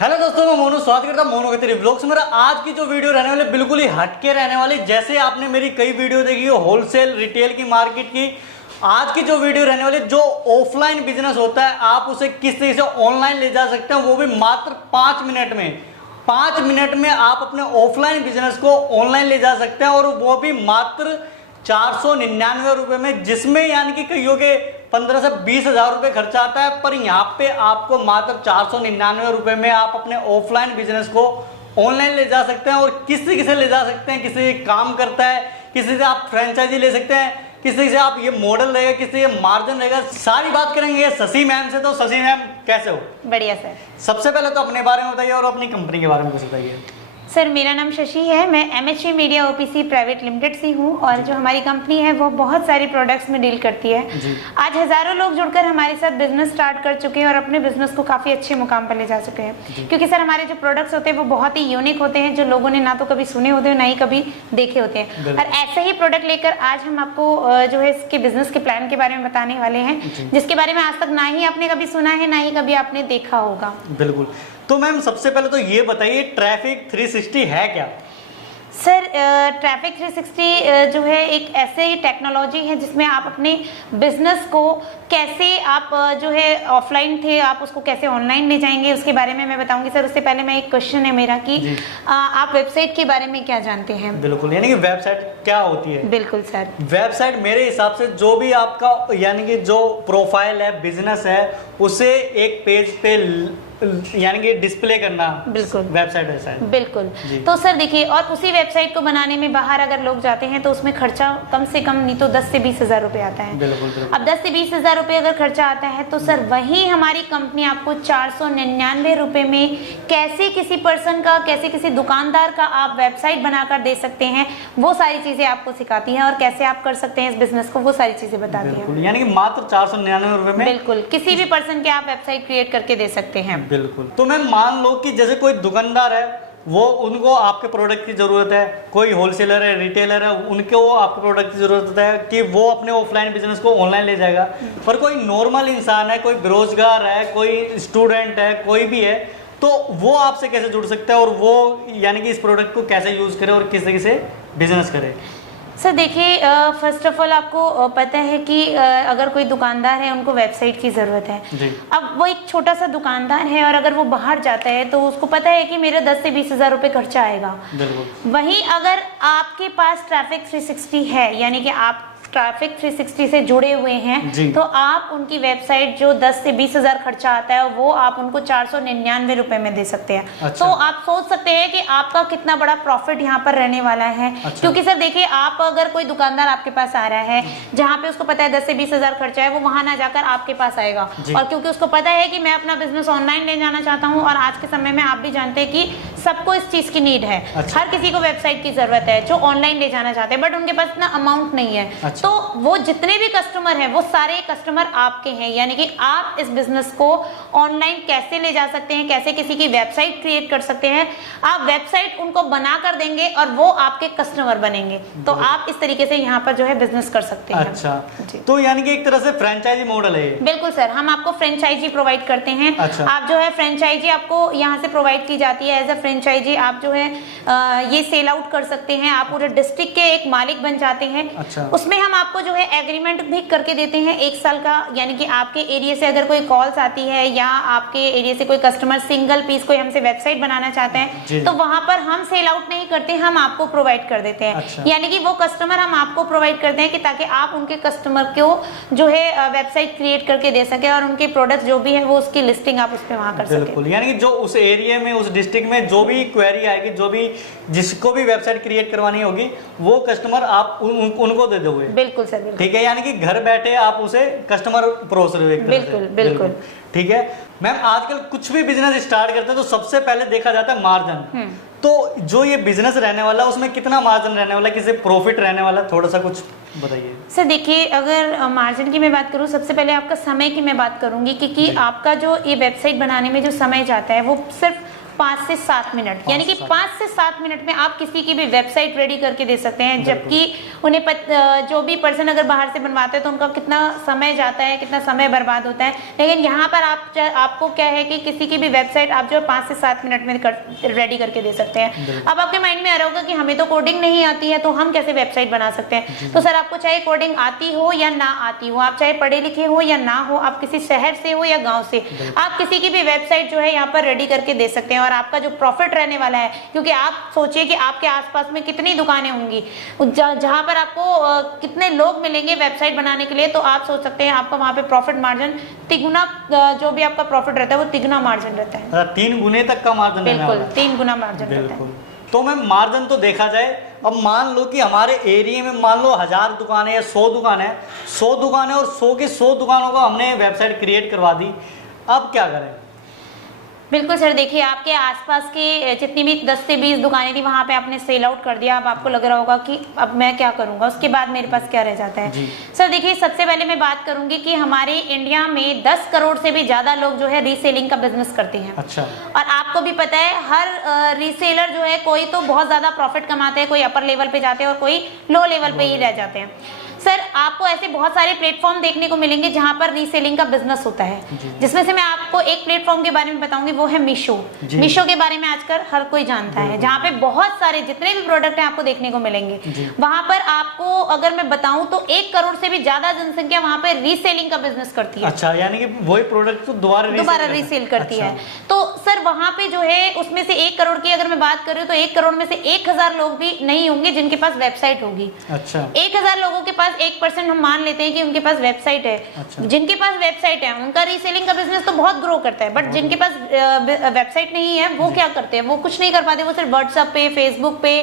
Hello दोस्तों, मैं मोनू स्वागत करता हूं मोनू के तेरी ब्लॉग्स में। आज की जो वीडियो रहने वाली बिल्कुल ही हटके रहने वाली। जैसे आपने मेरी कई वीडियो देखी हो होलसेल रिटेल की मार्केट की, आज की जो वीडियो रहने वाली जो ऑफलाइन बिजनेस होता है आप उसे किस तरीके से ऑनलाइन ले जा सकते हैं, वो भी मात्र 5 मिनट में। 5 मिनट में आप अपने ऑफलाइन बिजनेस को ऑनलाइन ले जा सकते हैं और वो भी मात्र 499 रुपए में, जिसमें यानी कि कईयों के 15 से 20 हजार रुपए खर्चा आता है। पर यहाँ पे आपको मात्र 499 रुपए में आप अपने ऑफलाइन बिजनेस को ऑनलाइन ले जा सकते हैं। और किसी से ले जा सकते हैं, किसी काम करता है, किसी से आप फ्रेंचाइजी ले सकते हैं, किसी से आप ये मॉडल रहेगा, किसी से ये मार्जिन रहेगा। सारी बात करेंगे शशि मैम से। तो शशि मैम कैसे हो? बढ़िया सर। सबसे पहले तो अपने बारे में बताइए और अपनी कंपनी के बारे में कुछ बताइए। सर मेरा नाम शशि है, मैं MHA media OPC private limited से हूँ और जो हमारी कंपनी है वो बहुत सारी प्रोडक्ट्स में डील करती है। आज हजारों लोग जुड़कर हमारे साथ बिजनेस स्टार्ट कर चुके हैं और अपने बिजनेस को काफ़ी अच्छे मुकाम पर ले जा चुके हैं। क्योंकि सर हमारे जो प्रोडक्ट्स होते हैं वो बहुत ही यूनिक होते हैं, जो लोगों ने ना तो कभी सुने होते हैं ना ही कभी देखे होते हैं। और ऐसे ही प्रोडक्ट लेकर आज हम आपको जो है इसके बिजनेस के प्लान के बारे में बताने वाले हैं, जिसके बारे में आज तक ना ही आपने कभी सुना है ना ही कभी आपने देखा होगा। बिल्कुल। तो मैम सबसे पहले तो ये बताइए ट्रैफिक 360 है क्या? सर ट्रैफिक 360 जो है एक ऐसे ही टेक्नोलॉजी है जिसमें आप अपने बिजनेस को कैसे आप जो है ऑफलाइन थे आप उसको कैसे ऑनलाइन ले जाएंगे, उसके बारे में मैं बताऊंगी। सर उससे पहले मैं एक क्वेश्चन है मेरा कि आप वेबसाइट के बारे में क्या जानते हैं? बिल्कुल, यानी कि वेबसाइट क्या होती है? बिल्कुल सर, वेबसाइट मेरे हिसाब से जो भी आपका यानी कि जो प्रोफाइल है, बिजनेस है, उसे एक पेज पे यानी कि डिस्प्ले करना। बिल्कुल वेबसाइट ऐसा है। बिल्कुल। तो सर देखिए, और उसी वेबसाइट को बनाने में बाहर अगर लोग जाते हैं तो उसमें खर्चा कम से कम नहीं तो 10 से 20 हजार रुपए आता है। बिल्कुल। अब 10 से 20 हजार रुपए अगर खर्चा आता है तो सर वही हमारी कंपनी आपको 499 रुपए में कैसे किसी पर्सन का, कैसे किसी दुकानदार का आप वेबसाइट बनाकर दे सकते हैं, वो सारी चीजें आपको सिखाती है। और कैसे आप कर सकते हैं इस बिजनेस को, वो सारी चीजें बताती है। यानी कि मात्र 499 रुपए में बिल्कुल किसी भी पर्सन के आप वेबसाइट क्रिएट करके दे सकते हैं। बिल्कुल। तो मैम मान लो कि जैसे कोई दुकानदार है, वो उनको आपके प्रोडक्ट की जरूरत है, कोई होलसेलर है, रिटेलर है, उनको आपके प्रोडक्ट की जरूरत है कि वो अपने ऑफलाइन बिजनेस को ऑनलाइन ले जाएगा। पर कोई नॉर्मल इंसान है, कोई बेरोजगार है, कोई स्टूडेंट है, कोई भी है, तो वो आपसे कैसे जुड़ सकता है और वो यानी कि इस प्रोडक्ट को कैसे यूज करे और किस तरीके से बिजनेस करे? सर देखिए, फर्स्ट ऑफ ऑल आपको पता है कि अगर कोई दुकानदार है उनको वेबसाइट की ज़रूरत है। अब वो एक छोटा सा दुकानदार है और अगर वो बाहर जाता है तो उसको पता है कि मेरा 10 से 20 हजार रुपये खर्चा आएगा। वहीं अगर आपके पास ट्रैफिक 360 है, यानी कि आप ट्रैफिक 360 से जुड़े हुए हैं, तो आप उनकी वेबसाइट जो 10 से 20 हजार खर्चा आता है वो आप उनको 499 रुपए में दे सकते हैं। अच्छा। तो आप सोच सकते हैं कि आपका कितना बड़ा प्रॉफिट यहाँ पर रहने वाला है। अच्छा। क्योंकि सर देखिए, आप अगर कोई दुकानदार आपके पास आ रहा है जहाँ पे उसको पता है 10 से 20 हजार खर्चा है, वो वहां ना जाकर आपके पास आएगा। और क्योंकि उसको पता है कि मैं अपना बिजनेस ऑनलाइन ले जाना चाहता हूँ, और आज के समय में आप भी जानते हैं कि सबको इस चीज की नीड है। हर किसी को वेबसाइट की जरूरत है जो ऑनलाइन ले जाना चाहते हैं, बट उनके पास इतना अमाउंट नहीं है। तो वो जितने भी कस्टमर हैं वो सारे कस्टमर आपके हैं, यानी कि आप इस बिजनेस को ऑनलाइन कैसे ले जा सकते हैं, कैसे किसी की वेबसाइट क्रिएट कर सकते हैं। आप वेबसाइट उनको बना कर देंगे और वो आपके कस्टमर बनेंगे। तो आप इस तरीके से यहाँ पर जो है बिजनेस कर सकते हैं। अच्छा, तो यानी कि एक तरह से फ्रेंचाइजी मॉडल है ये? बिल्कुल सर, हम आपको फ्रेंचाइजी प्रोवाइड करते हैं। अच्छा। आप जो है फ्रेंचाइजी आपको यहाँ से प्रोवाइड की जाती है। एज अ फ्रेंचाइजी आप जो है ये सेल आउट कर सकते हैं, आप पूरे डिस्ट्रिक्ट के एक मालिक बन जाते हैं। अच्छा। उसमें हम आपको जो है एग्रीमेंट भी करके देते हैं 1 साल का, यानी कि आपके एरिया से अगर कोई कॉल्स आती है या आपके एरिया से कोई कस्टमर सिंगल पीस कोई हमसे वेबसाइट बनाना चाहते हैं, तो वहां पर हम सेल आउट नहीं करते, हम आपको प्रोवाइड कर देते हैं। अच्छा। यानी कि वो कस्टमर हम आपको प्रोवाइड करते हैं कि ताकि आप उनके कस्टमर को जो है वेबसाइट क्रिएट करके दे सके और उनके प्रोडक्ट जो भी है वो उसकी लिस्टिंग आप उस पर वहां कर सके। यानी कि जो उस एरिया में, उस डिस्ट्रिक्ट में जो भी क्वेरी आएगी, जो भी जिसको भी वेबसाइट क्रिएट करवानी होगी, वो कस्टमर आप उनको दे दोगे? बिल्कुल सर। ठीक है, यानी कि घर बैठे आप उसे कस्टमर परोस रहे हो। बिल्कुल। ठीक है मैम, आजकल कुछ भी बिजनेस स्टार्ट करते हैं तो सबसे पहले देखा जाता है मार्जिन। तो जो ये बिजनेस रहने वाला है उसमें कितना मार्जिन रहने वाला है, किसी प्रॉफिट रहने वाला, थोड़ा सा कुछ बताइए। सर देखिए, अगर मार्जिन की मैं बात करूँ, सबसे पहले आपका समय की मैं बात करूंगी, क्योंकि आपका जो ये वेबसाइट बनाने में जो समय जाता है वो सिर्फ 5 से 7 मिनट, यानी कि 5 से 7 मिनट में आप किसी की भी वेबसाइट रेडी करके दे सकते हैं। जबकि उन्हें जो भी पर्सन अगर बाहर से बनवाते हैं तो उनका कितना समय जाता है, कितना समय बर्बाद होता है। लेकिन यहाँ पर आपको क्या है कि किसी की भी वेबसाइट आप जो 5 से 7 मिनट में रेडी करके दे सकते हैं। अब आपके माइंड में आ रहा होगा कि हमें तो कोडिंग नहीं आती है तो हम कैसे वेबसाइट बना सकते हैं। तो सर आपको चाहे कोडिंग आती हो या ना आती हो, आप चाहे पढ़े लिखे हो या ना हो, आप किसी शहर से हो या गाँव से, आप किसी की भी वेबसाइट जो है यहाँ पर रेडी करके दे सकते हैं। और आपका जो प्रॉफिट रहने वाला है, क्योंकि आप सोचिए कि आपके आसपास में कितनी दुकानें होंगी जहां पर आपको कितने लोग मिलेंगे वेबसाइट बनाने के लिए, तो आप सोच सकते हैं आपका वहां पे प्रॉफिट मार्जिन तिगुना, जो भी आपका प्रॉफिट रहता है वो तिगुना मार्जिन रहता है। 3 गुने तक का मार्जिन, बिल्कुल 3 गुना मार्जिन रहता है। तो मैम मार्जिन तो देखा जाए, अब मान लो कि हमारे एरिया में मान लो 1000 दुकानें या 100 दुकानें, 100 दुकानें और 100 की 100 दुकानों को हमने वेबसाइट क्रिएट करवा दी, अब क्या करें? बिल्कुल सर, देखिए आपके आसपास के जितनी भी 10 से 20 दुकानें थी वहां पे आपने सेल आउट कर दिया। अब आपको लग रहा होगा कि अब मैं क्या करूंगा, उसके बाद मेरे पास क्या रह जाता है। सर देखिए, सबसे पहले मैं बात करूंगी कि हमारे इंडिया में 10 करोड़ से भी ज्यादा लोग जो है रीसेलिंग का बिजनेस करते हैं। अच्छा। और आपको भी पता है हर रीसेलर जो है, कोई तो बहुत ज्यादा प्रॉफिट कमाते हैं, कोई अपर लेवल पे जाते हैं और कोई लो लेवल पे ही रह जाते हैं। सर आपको ऐसे बहुत सारे प्लेटफॉर्म देखने को मिलेंगे जहां पर रीसेलिंग का बिजनेस होता है, जिसमें से मैं आपको एक प्लेटफॉर्म के बारे में बताऊंगी, वो है मीशो। मीशो के बारे में आजकल हर कोई जानता है, जहां पे बहुत सारे जितने भी प्रोडक्ट हैं आपको देखने को मिलेंगे। वहां पर आपको अगर मैं बताऊं तो 1 करोड़ से भी ज्यादा जनसंख्या वहां पे रीसेलिंग का बिजनेस करती है। अच्छा, यानी कि वही प्रोडक्ट तो दोबारा रीसेल करती है। तो सर वहां पे जो है उसमें से 1 करोड़ की अगर मैं बात करूं तो 1 करोड़ में से 1000 लोग भी नहीं होंगे जिनके पास वेबसाइट होगी। अच्छा। 1000 लोगों के पास 1% हम मान लेते हैं कि उनके पास वेबसाइट है। अच्छा। जिनके पास वेबसाइट है उनका रीसेलिंग का बिजनेस तो बहुत ग्रो करता है, बट जिनके पास वेबसाइट नहीं है वो क्या करते हैं, वो कुछ नहीं कर पाते, वो सिर्फ व्हाट्सएप पे, फेसबुक पे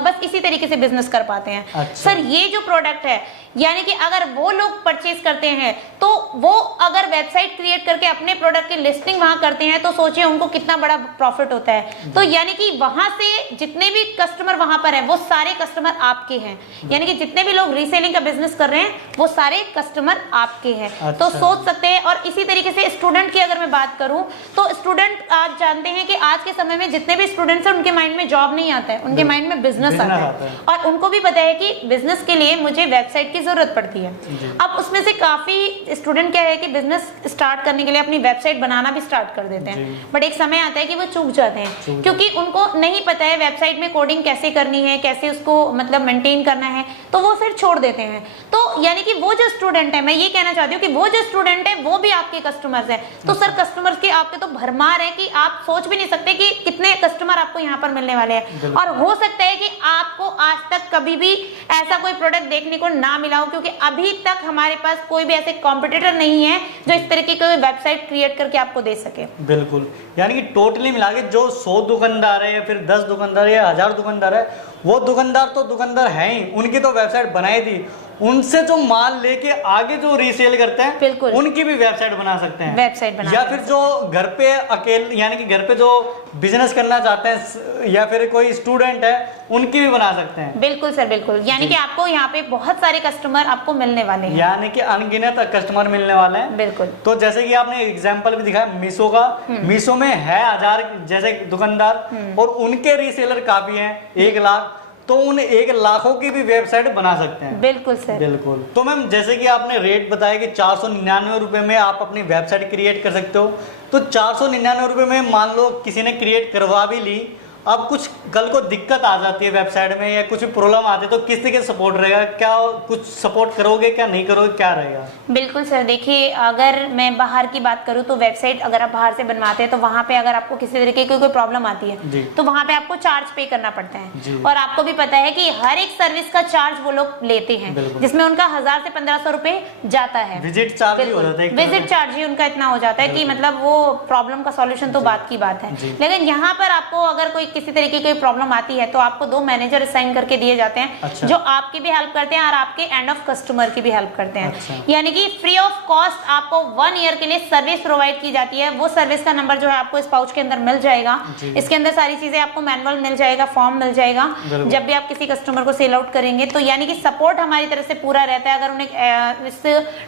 बस इसी तरीके से बिजनेस कर पाते हैं। अच्छा। सर ये जो प्रोडक्ट है, यानी कि अगर वो लोग परचेज करते हैं तो वो अगर वेबसाइट क्रिएट करके अपने प्रोडक्ट की लिस्टिंग वहां करते हैं तो सोचिए उनको कितना बड़ा प्रॉफिट होता है। तो यानी कि वहां से जितने भी कस्टमर वहां पर है वो सारे कस्टमर आपके हैं, यानी कि जितने भी लोग रीसेलिंग का बिजनेस कर रहे हैं वो सारे कस्टमर आपके हैं। अच्छा। तो सोच सकते हैं। और इसी तरीके से स्टूडेंट की अगर मैं बात करूं तो स्टूडेंट आज जानते हैं कि आज के समय में जितने भी स्टूडेंट्स हैं उनके माइंड में जॉब नहीं आता है, उनके माइंड में बिजनेस आता है। और उनको भी पता है कि बिजनेस के लिए मुझे वेबसाइट की जरूरत पड़ती है। अब उसमें से काफी स्टूडेंट क्या है कि बिजनेस स्टार्ट करने के लिए अपनी वेबसाइट बनाना भी स्टार्ट कर देते हैं, बट एक समय आता है कि वो चूक जाते हैं क्योंकि उनको नहीं पता है वेबसाइट में कोडिंग कैसे करनी है, कैसे उसको मतलब मेंटेन करना है, तो वो फिर छोड़ देते हैं। तो यानी कि वो जो स्टूडेंट है, मैं ये कहना चाहती हूँ कि वो जो स्टूडेंट है वो भी आपके कस्टमर्स हैं। तो सर कस्टमर्स की आपके तो भरमार है कि आप सोच भी नहीं सकते कि कितने कस्टमर आपको यहाँ पर मिलने वाले हैं। और हो सकता है कि आपको आज तक कभी भी ऐसा कोई प्रोडक्ट देखने को ना मिला हो, क्योंकि अभी तक हमारे पास कोई भी ऐसे कॉम्पिटिटर नहीं है जो इस तरीके की वेबसाइट क्रिएट करके आपको दे सके। बिल्कुल, यानी कि टोटली मिला के जो 100 दुकानदार है या फिर 10 दुकानदार है या 1000 दुकानदार है, वो दुकानदार तो दुकानदार हैं ही, उनकी तो वेबसाइट बनाई थी, उनसे जो माल लेके आगे जो रीसेल करते हैं बिल्कुल उनकी भी वेबसाइट बना सकते हैं, वेबसाइट बना, या फिर जो घर पे अकेले यानी कि घर पे जो बिजनेस करना चाहते हैं या फिर कोई स्टूडेंट है उनकी भी बना सकते हैं। बिल्कुल सर, बिल्कुल। यानी कि आपको यहाँ पे बहुत सारे कस्टमर आपको मिलने वाले हैं, यानी कि अनगिनत कस्टमर मिलने वाले हैं। बिल्कुल। तो जैसे कि आपने एग्जांपल भी दिखाया मीशो का, मीशो में है 1000 जैसे दुकानदार और उनके रीसेलर काफी हैं 1 लाख, तो उन 1 लाखों की भी वेबसाइट बना सकते हैं। बिल्कुल सर, बिल्कुल। तो मैम जैसे कि आपने रेट बताया कि 499 रुपए में आप अपनी वेबसाइट क्रिएट कर सकते हो, तो 499 रुपए में मान लो किसी ने क्रिएट करवा भी ली, अब कुछ कल को दिक्कत आ जाती है वेबसाइट में या कुछ प्रॉब्लम आती है तो किस तरह का सपोर्ट रहेगा, क्या कुछ सपोर्ट करोगे, क्या नहीं करोगे, क्या रहेगा? बिल्कुल सर, देखिए अगर मैं बाहर की बात करूं तो वेबसाइट अगर आप बाहर से बनवाते हैं तो वहां पे अगर आपको किसी तरीके की कोई प्रॉब्लम आती है तो वहां पे आपको चार्ज पे करना पड़ता है। और आपको भी पता है कि हर एक सर्विस का चार्ज वो लोग लेते हैं, जिसमें उनका 1000 से 1500 रुपए जाता है। विजिट चार्ज ही हो जाता है, विजिट चार्ज ही उनका इतना हो जाता है कि मतलब वो प्रॉब्लम का सॉल्यूशन तो बात की बात है। लेकिन यहाँ पर आपको अगर कोई किसी तरीके की प्रॉब्लम आती है तो आपको 2 मैनेजर असाइन करके दिए जाते हैं। अच्छा। जो आपकी भी हेल्प करते हैं और आपके एंड ऑफ कस्टमर की भी हेल्प करते हैं। अच्छा। यानी कि फ्री ऑफ कॉस्ट आपको 1 ईयर के लिए सर्विस प्रोवाइड की जाती है। वो सर्विस का नंबर जो है आपको इस पाउच के अंदर मिल जाएगा। इसके अंदर सारी चीजें आपको मैनुअल मिल जाएगा, फॉर्म मिल जाएगा। जब भी आप किसी कस्टमर को सेल आउट करेंगे तो यानी कि सपोर्ट हमारी तरफ से पूरा रहता है। अगर उन्हें इस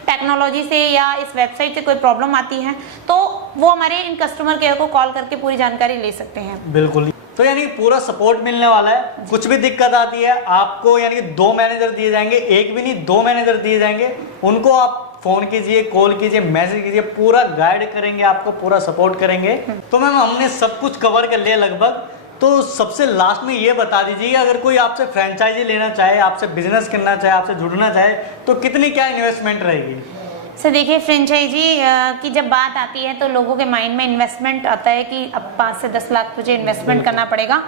टेक्नोलॉजी से या इस वेबसाइट से कोई प्रॉब्लम आती है तो वो हमारे इन कस्टमर केयर को कॉल करके पूरी जानकारी ले सकते हैं। बिल्कुल, तो यानी कि पूरा सपोर्ट मिलने वाला है। कुछ भी दिक्कत आती है आपको यानी कि 2 मैनेजर दिए जाएंगे, एक भी नहीं 2 मैनेजर दिए जाएंगे। उनको आप फोन कीजिए, कॉल कीजिए, मैसेज कीजिए, पूरा गाइड करेंगे, आपको पूरा सपोर्ट करेंगे। तो मैम हमने सब कुछ कवर कर लिया लगभग। तो सबसे लास्ट में ये बता दीजिए, अगर कोई आपसे फ्रेंचाइजी लेना चाहे, आपसे बिजनेस करना चाहे, आपसे जुड़ना चाहे तो कितनी क्या इन्वेस्टमेंट रहेगी? सर देखिए, फ्रेंचाइजी की जब बात आती है तो लोगों के माइंड में इन्वेस्टमेंट आता है कि अब 5 से 10 लाख मुझे इन्वेस्टमेंट करना पड़ेगा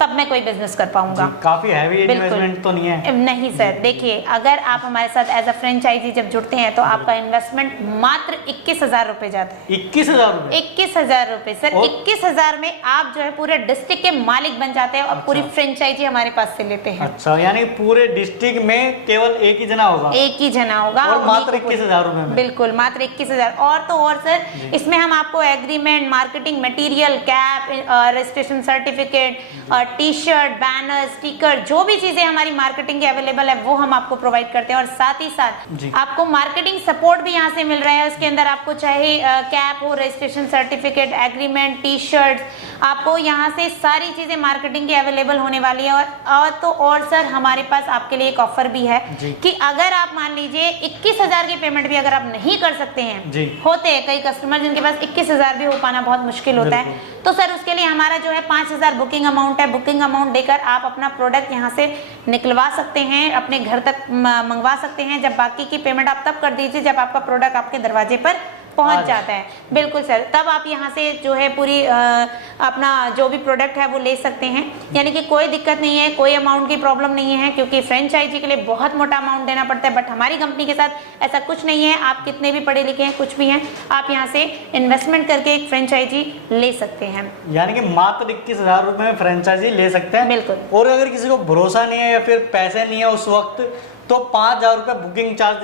तब मैं कोई बिजनेस कर पाऊंगा। काफी हैवी इन्वेस्टमेंट तो नहीं है? नहीं सर, देखिए अगर आप हमारे साथ एज अ फ्रेंचाइजी जब जुड़ते हैं तो आपका इन्वेस्टमेंट मात्र 21,000 रुपए जाता है। 21,000 रुपए? 21,000 रुपए सर। 21,000 में आप जो है पूरे डिस्ट्रिक्ट के मालिक बन जाते हैं और पूरी फ्रेंचाइजी हमारे पास से लेते हैं। अच्छा, यानी पूरे डिस्ट्रिक्ट में केवल एक ही जना होगा? एक ही जना होगा और मात्र 21,000 रुपए में? बिल्कुल, मात्र 21,000। और तो और सर इसमें हम आपको agreement, marketing material, cap, registration certificate, T shirt, banner, sticker, जो भी चीजें हमारी मार्केटिंग की अवेलेबल है वो हम आपको प्रोवाइड करते हैं। और साथ ही साथ आपको मार्केटिंग सपोर्ट भी यहाँ से मिल रहा है। उसके अंदर आपको चाहे कैप हो, registration certificate, agreement, T shirt, आपको यहाँ से सारी चीजें मार्केटिंग की अवेलेबल होने वाली है। और तो और सर हमारे पास आपके लिए एक ऑफर भी है कि अगर आप मान लीजिए 21,000 की पेमेंट भी अगर आप नहीं कर सकते हैं, होते हैं कई कस्टमर जिनके पास 21,000 भी हो पाना बहुत मुश्किल होता है, तो सर उसके लिए हमारा जो है 5,000 बुकिंग अमाउंट है। बुकिंग अमाउंट देकर आप अपना प्रोडक्ट यहाँ से निकलवा सकते हैं, अपने घर तक मंगवा सकते हैं। जब बाकी की पेमेंट आप तब कर दीजिए जब आपका प्रोडक्ट आपके दरवाजे पर पहुंच जाता है। बिल्कुल सर, तब आप यहाँ से जो है पूरी अपना जो भी प्रोडक्ट है वो ले सकते हैं। यानी कि कोई दिक्कत नहीं है, कोई अमाउंट की प्रॉब्लम नहीं है, क्योंकि फ्रेंचाइजी के लिए बहुत मोटा अमाउंट देना पड़ता है। बट हमारी कंपनी के साथ ऐसा कुछ नहीं है। आप कितने भी पढ़े लिखे हैं, कुछ भी हैं, आप यहाँ से इन्वेस्टमेंट करके एक फ्रेंचाइजी ले सकते हैं। यानी कि मात्र 21,000 रुपए में फ्रेंचाइजी ले सकते हैं। बिल्कुल। और अगर किसी को भरोसा नहीं है या फिर पैसे नहीं है उस वक्त, तो 5,000 रुपए बुकिंग चार्ज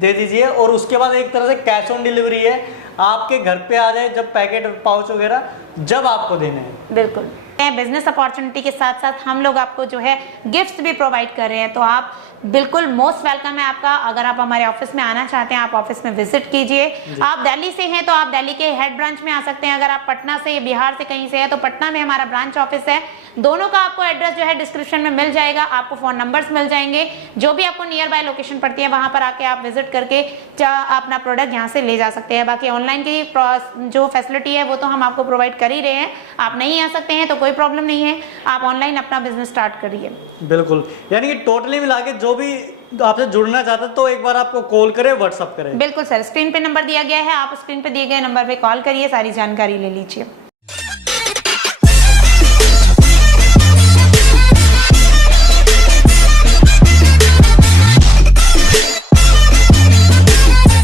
दे दीजिए और उसके बाद एक तरह से कैश ऑन डिलीवरी है, आपके घर पे आ जाए जब पैकेट, पाउच वगैरह जब आपको देने हैं। बिल्कुल। बिजनेस अपॉर्चुनिटी के साथ साथ हम लोग आपको जो है गिफ्ट्स भी प्रोवाइड कर रहे हैं, तो आप बिल्कुल मोस्ट वेलकम है आपका। अगर आप हमारे ऑफिस में आना चाहते हैं, आप ऑफिस में विजिट कीजिए। आप दिल्ली से हैं तो आप दिल्ली के हेड ब्रांच में आ सकते हैं। अगर आप पटना से, बिहार से कहीं से है तो पटना में हमारा ब्रांच ऑफिस है। दोनों का आपको एड्रेस जो है डिस्क्रिप्शन में मिल जाएगा। आपको फोन नंबर्स मिल जाएंगे, जो भी आपको नियर बाय लोकेशन पड़ती है वहां पर आके आप विजिट करके अपना प्रोडक्ट यहाँ से ले जा सकते हैं। बाकी ऑनलाइन की जो फैसिलिटी है वो तो हम आपको प्रोवाइड कर ही रहे हैं। आप नहीं आ सकते हैं तो कोई प्रॉब्लम नहीं है, आप ऑनलाइन अपना बिजनेस स्टार्ट करिए। बिल्कुल, यानी कि टोटली मिला के जो भी आपसे जुड़ना चाहता है तो एक बार आपको कॉल करें, व्हाट्सअप करें। बिल्कुल सर, स्क्रीन पे नंबर दिया गया है, आप स्क्रीन पे दिए गए नंबर पे कॉल करिए, सारी जानकारी ले लीजिए।